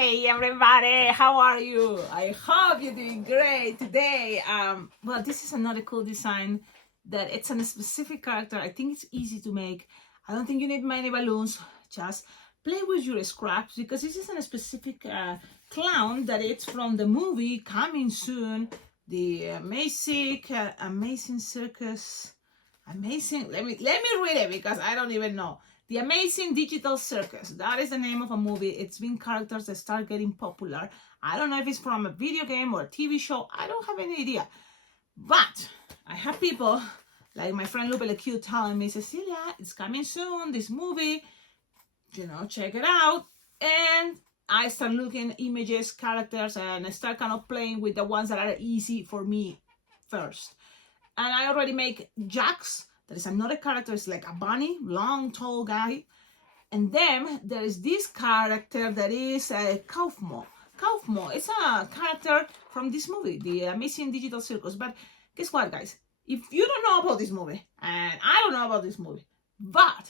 Hey everybody, how are you? I hope you're doing great today. Well, this is another cool design that it's on a specific character. I think it's easy to make. I don't think you need many balloons. Just play with your scraps because this is a specific clown that it's from the movie coming soon. The Amazing Circus. Amazing. Let me read it because I don't even know. The Amazing Digital Circus. That is the name of a movie. It's been characters that start getting popular. I don't know if it's from a video game or a TV show. I don't have any idea. But I have people like my friend Lupe LeQ telling me, Cecilia, it's coming soon, this movie. Check it out. And I start looking images, characters, and I start kind of playing with the ones that are easy for me first. And I already make Jax. That is another character. It's like a bunny, long, tall guy. And then there is this character that is Kaufmo. Kaufmo is a character from this movie, The Amazing Digital Circus. But guess what, guys? If you don't know about this movie, and I don't know about this movie, but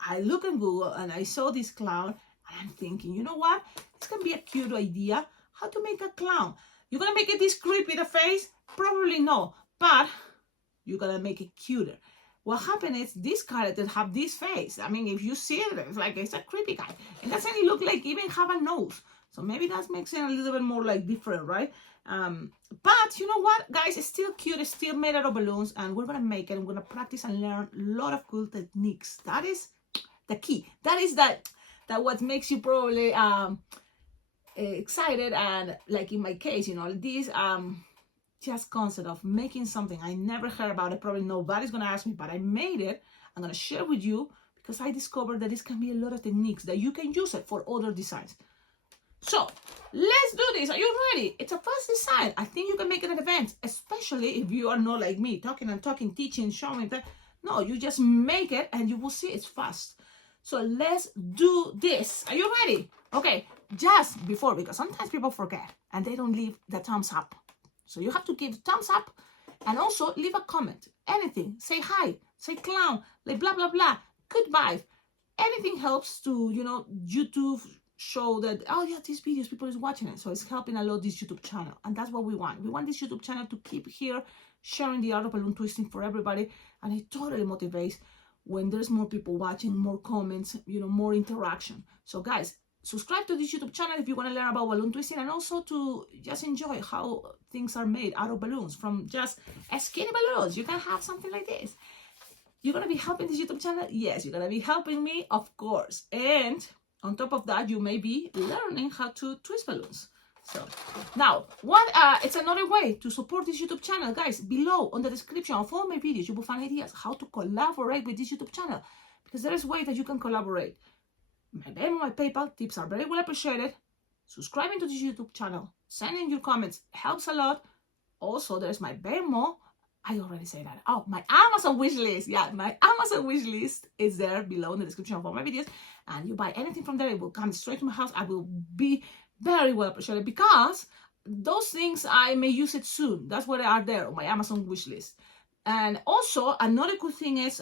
I look in Google and I saw this clown, and I'm thinking, you know what? This can be a cute idea. How to make a clown? You're going to make it this creepy, the face? Probably no. But you're going to make it cuter. What happened is this character have this face. I mean, if you see it, it's like it's a creepy guy. It doesn't look like even have a nose. So maybe that makes it a little bit more like different, right? But you know what, guys? It's still cute. It's still made out of balloons. And we're going to make it. We're going to practice and learn a lot of cool techniques. That is the key. That is that what makes you probably excited. And like in my case, this just concept of making something I never heard about it. Probably nobody's gonna ask me, but I made it. I'm gonna share with you because I discovered that this can be a lot of techniques that you can use it for other designs. So let's do this. Are you ready? It's a fast design. I think you can make it at events, especially if you are not like me, talking, teaching, showing that. No, you just make it and you will see it's fast. So let's do this. Are you ready? Okay, just before, because sometimes people forget and they don't leave the thumbs up. So you have to give thumbs up and also leave a comment. Anything. Say hi. Say clown. Like blah, blah, blah. Goodbye. Anything helps to, YouTube show that, oh yeah, these videos, people is watching it. So it's helping a lot this YouTube channel. And that's what we want. We want this YouTube channel to keep here sharing the art of balloon twisting for everybody. And it totally motivates when there's more people watching, more comments, more interaction. So guys, subscribe to this YouTube channel if you want to learn about balloon twisting and also to just enjoy how things are made out of balloons from just skinny balloons. You can have something like this. You're going to be helping this YouTube channel? Yes, you're going to be helping me, of course. And on top of that, you may be learning how to twist balloons. So now, it's another way to support this YouTube channel. Guys, below on the description of all my videos, you will find ideas how to collaborate with this YouTube channel because there is a way that you can collaborate. My Venmo, my PayPal tips are very well appreciated. Subscribing to this YouTube channel, sending your comments helps a lot. Also, there's my Venmo. I already said that. Oh, my Amazon wishlist. Yeah, my Amazon wishlist is there below in the description of all my videos. And you buy anything from there, it will come straight to my house. I will be very well appreciated because those things I may use it soon. That's why they are there on my Amazon wishlist. And also, another good thing is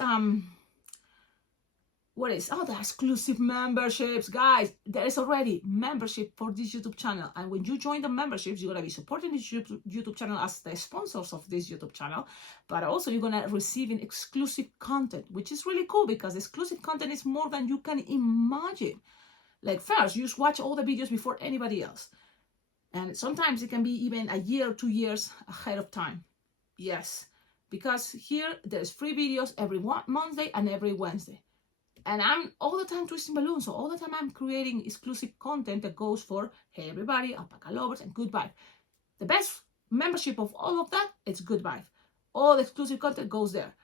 the exclusive memberships. Guys, there is already membership for this YouTube channel. And when you join the memberships, you're going to be supporting this YouTube channel as the sponsors of this YouTube channel. But also you're going to receive exclusive content, which is really cool because exclusive content is more than you can imagine. Like first, you just watch all the videos before anybody else. And sometimes it can be even a year or 2 years ahead of time. Yes, because here there's free videos every Monday and every Wednesday. And I'm all the time twisting balloons. So all the time I'm creating exclusive content that goes for, hey everybody, alpaca lovers and good vibe. The best membership of all of that, it's good vibe. All the exclusive content goes there.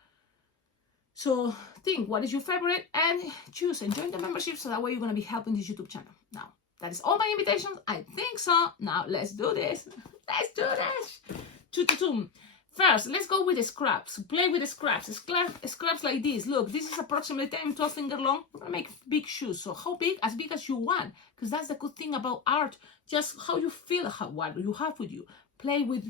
So think, what is your favorite? And choose and join the membership so that way you're going to be helping this YouTube channel. Now, that is all my invitations. I think so. Now, let's do this. Let's do this. First, let's go with the scraps. Play with the scraps. Scraps like this. Look, this is approximately 10, 12 finger long. We're going to make big shoes. So how big? As big as you want. Because that's the good thing about art. Just how you feel, what you have with you. Play with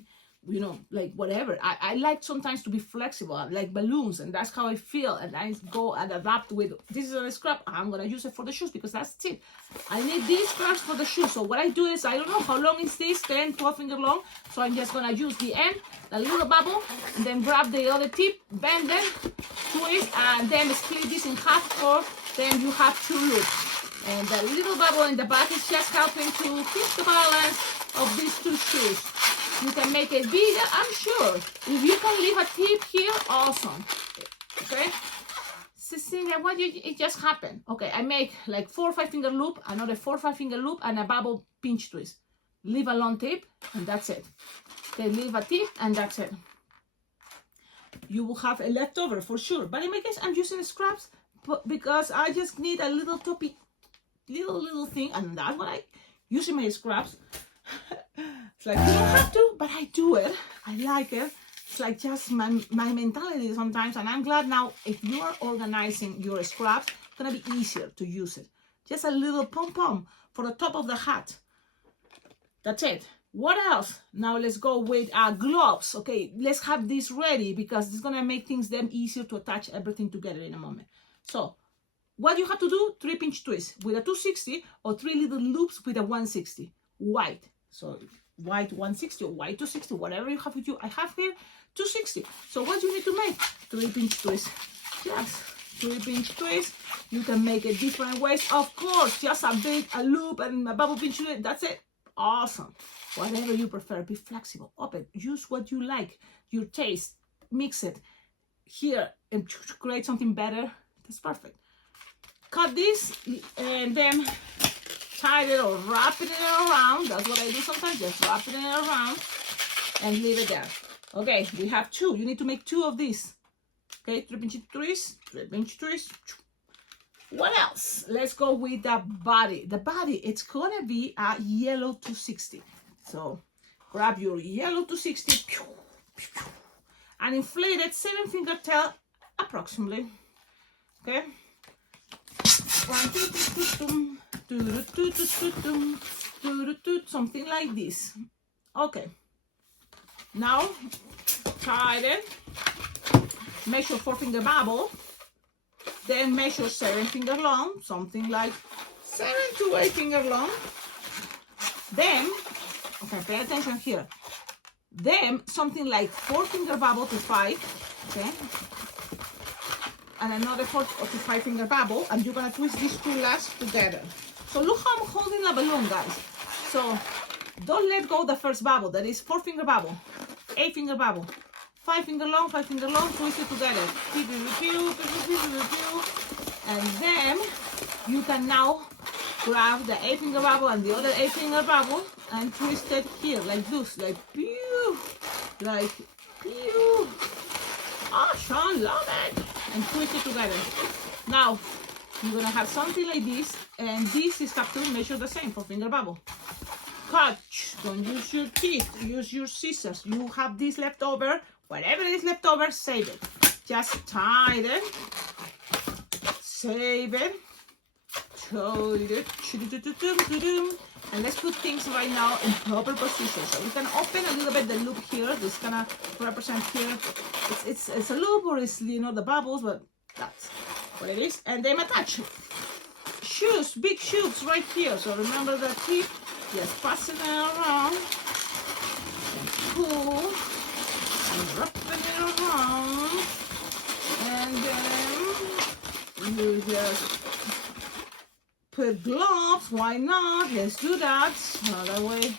you know, like whatever. I like sometimes to be flexible, like balloons, and that's how I feel. And I go and adapt with, this is a scrap, I'm gonna use it for the shoes because that's it. I need these scraps for the shoes. So what I do is, I don't know how long is this, 10, 12 finger long. So I'm just gonna use the end, the little bubble, and then grab the other tip, bend them, twist, and then split this in half, or then you have 2 loops. And the little bubble in the back is just helping to keep the balance of these 2 shoes. You can make it bigger, I'm sure. If you can leave a tip here, awesome. Okay? Cecilia, what it just happened? Okay, I make like 4 or 5 finger loop, another 4 or 5 finger loop, and a bubble pinch twist. Leave a long tip, and that's it. Okay, leave a tip, and that's it. You will have a leftover for sure. But in my case, I'm using scraps because I just need a little toppy, little thing, and that's what I use in my scraps. It's like, you don't have to, but I do it. I like it. It's like just my mentality sometimes, and I'm glad now if you are organizing your scraps, it's gonna be easier to use it. Just a little pom-pom for the top of the hat. That's it. What else? Now let's go with gloves. Okay, let's have this ready because it's gonna make things then easier to attach everything together in a moment. So what you have to do, 3 pinch twists with a 260 or 3 little loops with a 160 white. So white 160 or white 260, whatever you have with you. I have here 260. So what you need to make? 3 pinch twists. Yes, 3 pinch twists. You can make it different ways. Of course, just a loop and a bubble pinch twist. That's it. Awesome. Whatever you prefer, be flexible. Open. Use what you like. Your taste. Mix it here and create something better. That's perfect. Cut this and then tie it or wrap it around. That's what I do sometimes, just wrap it around and leave it there. Okay, we have 2. You need to make 2 of these. Okay, 3 pinch twists, 3 pinch twists. What else? Let's go with the body. The body, it's gonna be a yellow 260. So grab your yellow 260 and inflate it 7 finger tail approximately. Okay. 1, 2, 2, something like this. Okay. Now tie it. Measure 4 finger bubble. Then measure 7 finger long, something like 7 to 8 finger long. Then, okay, pay attention here. Then something like 4 finger bubble to 5. Okay. And another 4 to 5 finger bubble, and you're gonna twist these 2 last together. So look how I'm holding the balloon, guys. So don't let go the first bubble. That is 4 finger bubble, 8 finger bubble, 5 finger long, twist it together. And then you can now grab the 8 finger bubble and the other 8 finger bubble and twist it here like this, like pew, like pew. Awesome, love it. And twist it together. Now you're gonna have something like this, and this is have to measure the same 4 finger bubble. Cut. Don't use your teeth, use your scissors. You have this left over, whatever is left over, save it. Just tie it, save it, and let's put things right now in proper position. So we can open a little bit the loop here. This gonna represent here. It's a loop, or it's, you know, the bubbles, but that's what it is. And then attach shoes, big shoes right here. So remember the tip. Just pass it around and pull and wrap it around, and then you just put gloves. Why not? Let's do that. That way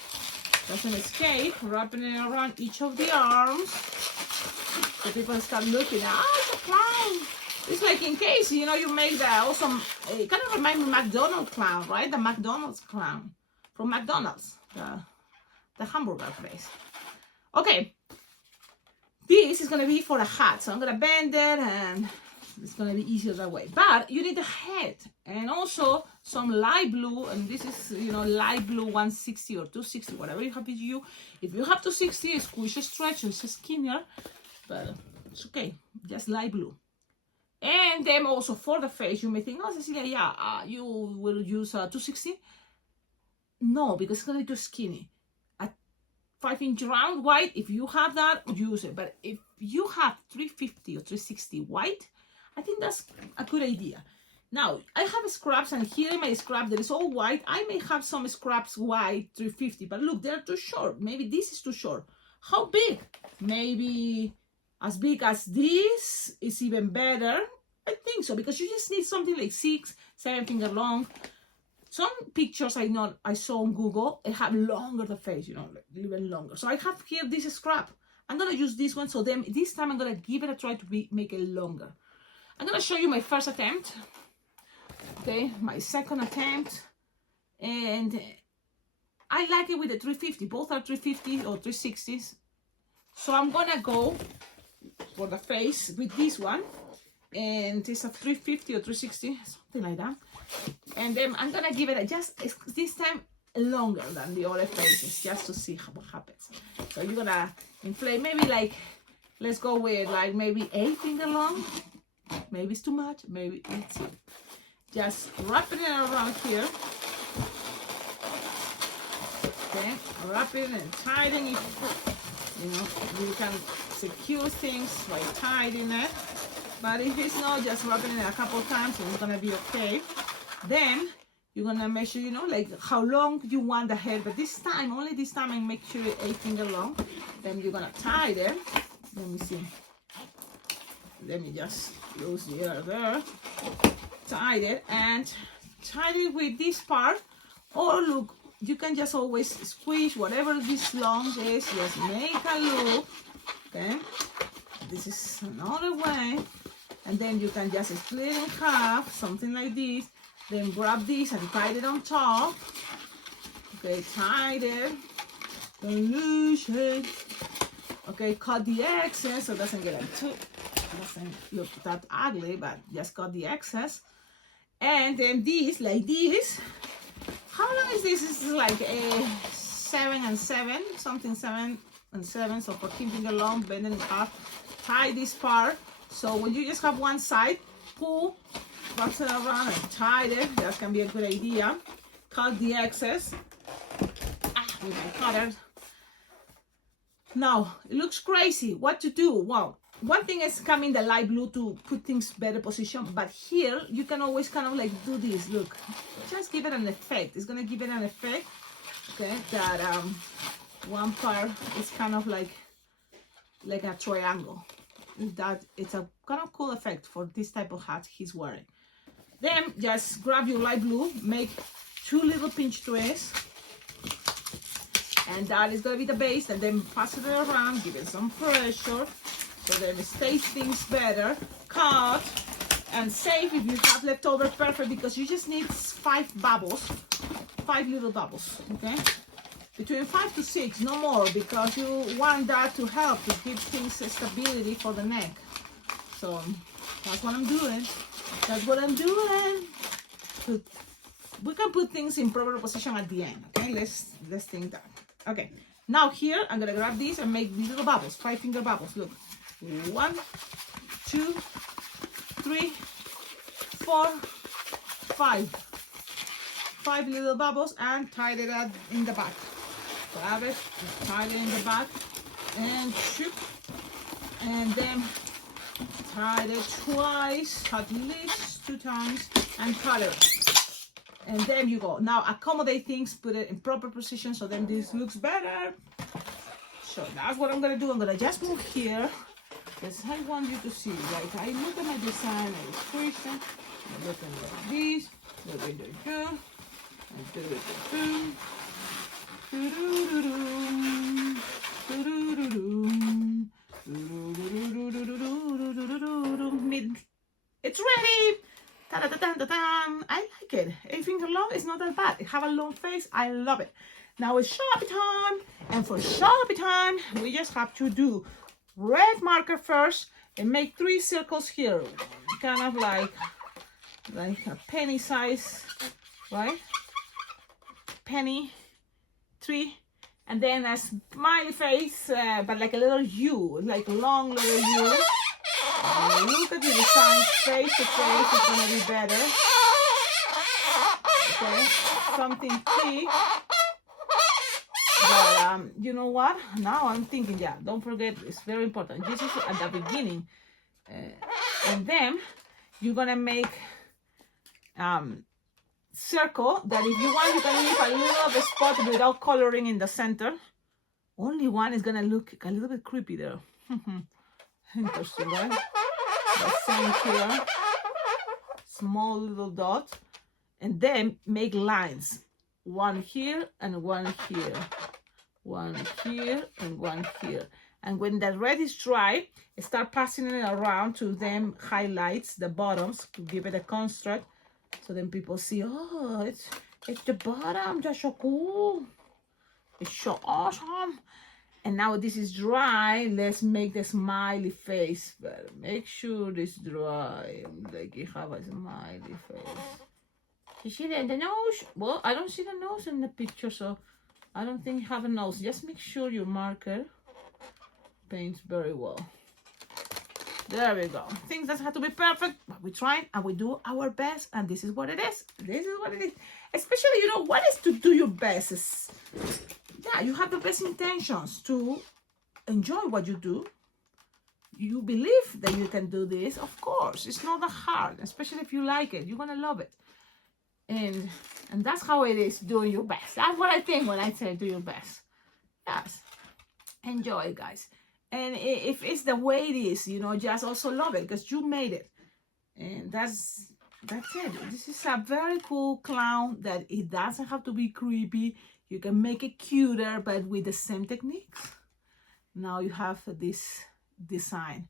doesn't escape. Wrapping it around each of the arms. So people start looking. It's a clown. It's like in case, you know, you make the awesome. It kind of reminds me of McDonald's clown, right? The McDonald's clown from McDonald's, the hamburger place. Okay. This is gonna be for a hat, so I'm gonna bend it, and it's gonna be easier that way. But you need a head and also some light blue, and this is, you know, light blue 160 or 260, whatever you have with you. If you have 260, it's squish stretch, it's skinnier, but it's okay, just light blue. And then also for the face, you may think, oh, Cecilia, yeah, you will use 260. No, because it's gonna be too skinny. 5-inch round white. If you have that, use it. But if you have 350 or 360 white, I think that's a good idea. Now, I have scraps, and here in my scrap there is all white. I may have some scraps white 350, but look, they're too short. Maybe this is too short. How big? Maybe as big as this is even better. I think so, because you just need something like 6-7 finger long. Some pictures I saw on Google, they have longer the face, you know, like even longer. So I have here this scrap. I'm gonna use this one, so then this time I'm gonna give it a try to make it longer. I'm gonna show you my first attempt. Okay, my second attempt, and I like it with the 350. Both are 350 or 360s. So I'm gonna go for the face with this one, and it's a 350 or 360, something like that. And then I'm gonna give it just this time longer than the other faces, just to see what happens. So you're gonna inflate, maybe like, let's go with like maybe 8 finger long. Maybe it's too much, maybe, let's see. Just wrapping it around here. Okay, wrap it and tighten it. You know, you can secure things by tightening it. But if it's not, just wrapping it a couple times and it's gonna be okay. Then you're gonna measure, you know, like how long you want the hair. But this time, only this time, I make sure it's 8 finger long. Then you're gonna tie it. Let me see. Let me just lose the air there. Tie it and tie it with this part. Or look, you can just always squish whatever this long is. Just make a loop. Okay. This is another way. And then you can just split it in half, something like this. Then grab this and tie it on top. Okay, tie it. Don't lose it. Okay, cut the excess so it doesn't get doesn't look that ugly, but just cut the excess. And then this, like this. How long is this? This is like a 7 and 7, something 7 and 7, so 14 finger long, bend it in half. Tie this part. So when you just have one side, pull, box it around and tie it. That can be a good idea. Cut the excess with my cutter. Now, it looks crazy. What to do? Well, one thing is coming the light blue to put things better position, but here you can always kind of like do this. Look, just give it an effect. It's gonna give it an effect. Okay, that one part is kind of like a triangle. That it's a kind of cool effect for this type of hat he's wearing. Then just grab your light blue, make 2 little pinch twists, and that is gonna be the base. And then pass it around, give it some pressure. So then it stays things better. Cut and save if you have leftover, perfect, because you just need 5 bubbles, 5 little bubbles, okay? Between 5 to 6, no more, because you want that to help to give things stability for the neck. So that's what I'm doing. That's what I'm doing. We can put things in proper position at the end, okay? Let's think that. Okay, now here I'm gonna grab this and make these little bubbles, 5 finger bubbles. Look. 1, 2, 3, 4, 5. 5 little bubbles, and tie it up in the back. Grab it, tie it in the back, and shoot. And then tie it twice, at least 2 times, and cut it. And then you go. Now accommodate things, put it in proper position, so then this looks better. So that's what I'm gonna do. I'm gonna just move here. Because I want you to see, like, I look at my design, I squish it, I look at this, it's ready! Ta-da-da-da-da-da! I like it. 8 finger long is not that bad. It have a long face. I love it. Now it's Sharpie time. And for Sharpie time, we just have to do red marker first and make 3 circles here, kind of like a penny size, right? Penny, 3, and then a smiley face, but like a little U, like a long little U. And look at the design, face to face is gonna be better. Okay, something thick, but you know what? Now I'm thinking, yeah, don't forget, it's very important. This is at the beginning. And then you're gonna make circle that if you want, you can leave a little of a spot without coloring in the center. Only one is gonna look a little bit creepy there. Interesting, right? The same here. Small little dot. And then make lines. One here and one here. One here and one here. And when the red is dry, start passing it around to them highlights the bottoms to give it a construct. So then people see, oh, it's the bottom, that's so cool. It's so awesome. And now this is dry. Let's make the smiley face. But make sure it's dry. Like you have a smiley face. Cecilia, and the nose? Well, I don't see the nose in the picture, so I don't think you have a nose. Just make sure your marker paints very well. There we go. Things that have to be perfect, but we try and we do our best, and this is what it is. This is what it is. Especially, you know, what is to do your best? Yeah, you have the best intentions to enjoy what you do. You believe that you can do this, of course. It's not that hard, especially if you like it. You're gonna love it. And that's how it is, doing your best. That's what I think when I say do your best. Yes. Enjoy, guys. And if it's the way it is, you know, just also love it because you made it. And that's it. This is a very cool clown that it doesn't have to be creepy. You can make it cuter, but with the same techniques. Now you have this design.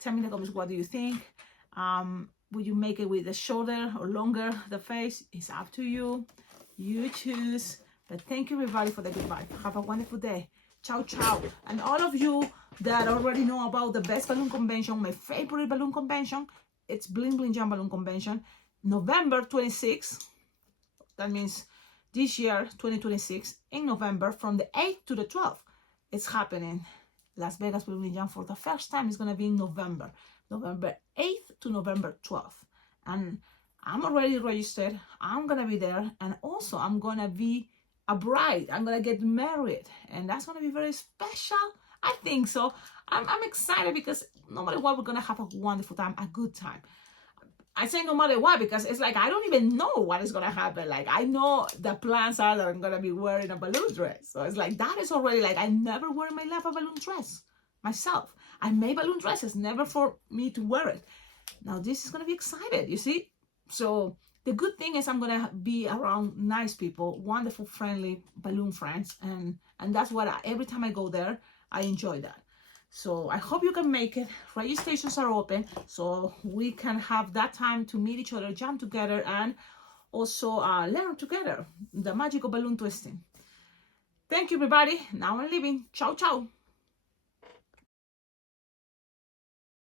Tell me in the comments, what do you think? Will you make it with the shoulder or longer, the face? It's up to you. You choose. But thank you, everybody, for the good vibe. Have a wonderful day. Ciao, ciao. And all of you that already know about the best balloon convention, my favorite balloon convention, it's Bling Bling Jam Balloon Convention, November 26th. That means this year, 2026, in November, from the 8th to the 12th. It's happening. Las Vegas Bling Bling Jam for the first time is going to be in November. November 8th to November 12th. And I'm already registered. I'm going to be there. And also, I'm going to be a bride. I'm going to get married. And that's going to be very special. I think so. I'm excited because no matter what, we're going to have a wonderful time, a good time. I say no matter what because it's like I don't even know what is going to happen. Like I know the plans are that I'm going to be wearing a balloon dress. So it's like that is already like I never wear in my life a balloon dress myself. I made balloon dresses, never for me to wear it. Now this is going to be excited, you see? So the good thing is I'm going to be around nice people, wonderful, friendly balloon friends. And that's what every time I go there, I enjoy that. So I hope you can make it. Registrations are open so we can have that time to meet each other, jam together, and also learn together the magic of balloon twisting. Thank you, everybody. Now I'm leaving. Ciao, ciao.